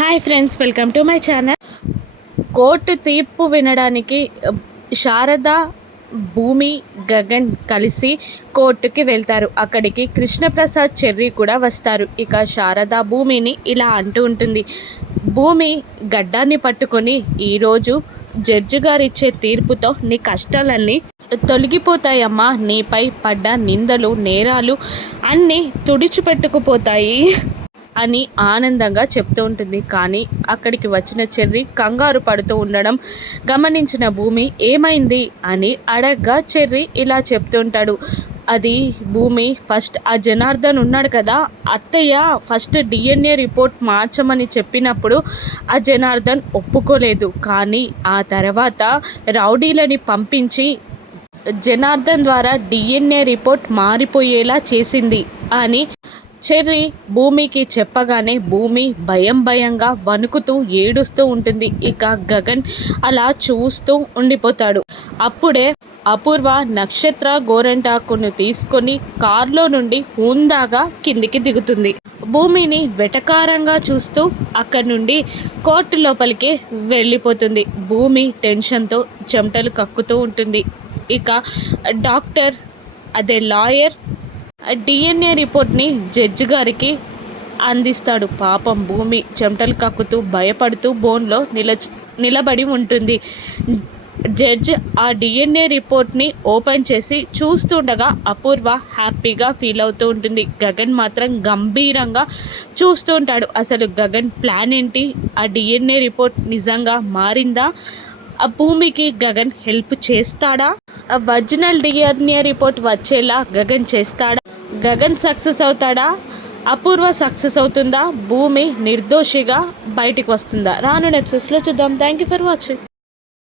Hi friends welcome to my channel court తీర్పు వినడానికి um, Sharada భూమి గగన్ కలిసి కోర్టుకి వెళ్తారు. అక్కడికి కృష్ణప్రసాద్ చెర్రి కూడా వస్తారు. ఇక శారద భూమిని ఇలా అంటూ ఉంటుంది. భూమి గడ్డాన్ని పట్టుకొని ఈరోజు జడ్జి గారు ఇచ్చే తీర్పుతో నీ కష్టాలన్నీ తొలగిపోతాయమ్మా. నీపై పడ్డ నిందలు నేరాలు అన్నీ తుడిచిపెట్టుకుపోతాయి. అని ఆనందంగా చెప్తూ ఉంటుంది. కానీ అక్కడికి వచ్చిన చెర్రి కంగారు పడుతూ ఉండడం గమనించిన భూమి ఏమైంది? అని అడగ్గా చెర్రి ఇలా చెప్తుంటాడు అది భూమి ఫస్ట్ ఆ జనార్దన్ ఉన్నాడు కదా అత్తయ్య ఫస్ట్ డిఎన్ఏ రిపోర్ట్ మార్చమని చెప్పినప్పుడు ఆ జనార్దన్ ఒప్పుకోలేదు. కానీ ఆ తర్వాత రౌడీలని పంపించి జనార్దన్ ద్వారా డిఎన్ఏ రిపోర్ట్ మారిపోయేలా చేసింది అని చెర్రి భూమికి చెప్పగానే భూమి భయం భయంగా వణుకుతూ ఏడుస్తూ ఉంటుంది. ఇక గగన్ అలా చూస్తూ ఉండిపోతాడు. అప్పుడే అపూర్వ నక్షత్ర గోరెంటాకును తీసుకొని కారులో నుండి హుందాగా కిందికి దిగుతుంది. భూమిని వెటకారంగా చూస్తూ అక్కడి నుండి కోర్టు లోపలికి వెళ్ళిపోతుంది. భూమి టెన్షన్తో చెమటలు కక్కుతూ ఉంటుంది. ఇక డాక్టర్ అదే లాయర్ డిఎన్ఏ రిపోర్ట్ని జడ్జి గారికి అందిస్తాడు. పాపం భూమి చెమటలు కక్కుతూ భయపడుతూ బోన్లో నిలచ నిలబడి ఉంటుంది. జడ్జ్ ఆ డిఎన్ఏ రిపోర్ట్ని ఓపెన్ చేసి చూస్తుండగా అపూర్వ హ్యాపీగా ఫీల్ అవుతూ ఉంటుంది. గగన్ మాత్రం గంభీరంగా చూస్తూ ఉంటాడు. అసలు గగన్ ప్లాన్ ఏంటి? ఆ డిఎన్ఏ రిపోర్ట్ నిజంగా మారిందా? ఆ భూమికి గగన్ హెల్ప్ చేస్తాడా? ఆ ఒరిజినల్ డిఎన్ఏ రిపోర్ట్ వచ్చేలా గగన్ చేస్తాడా? గగన్ సక్సెస్ అవుతాడా? అపూర్వ సక్సెస్ అవుతుందా? భూమి నిర్దోషిగా బయటికి వస్తుందా? రాను ఎపిసోడ్స్లో చూద్దాం. Thank you for watching